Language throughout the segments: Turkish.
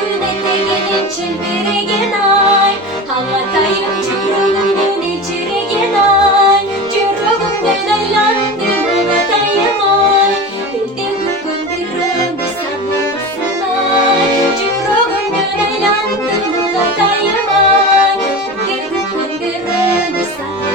Tün eteğinin çelbiregen ay Hallatayım çürüğümden elçiregen ay Çürüğümden aylandım Hallatayım ay Elde hüküm bir rönü sanmasın ay Çürüğümden aylandım Hallatayım ay Elde hüküm bir rönü sanmasın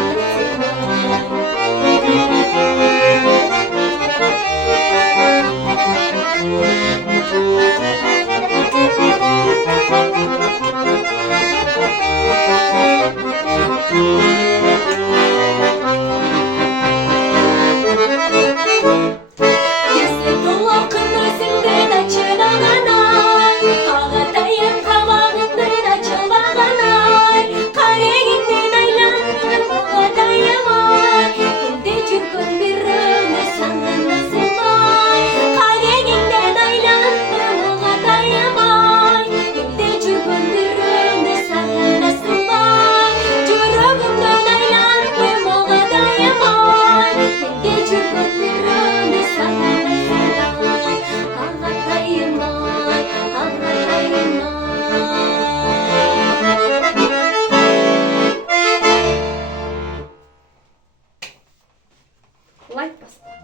Like bas.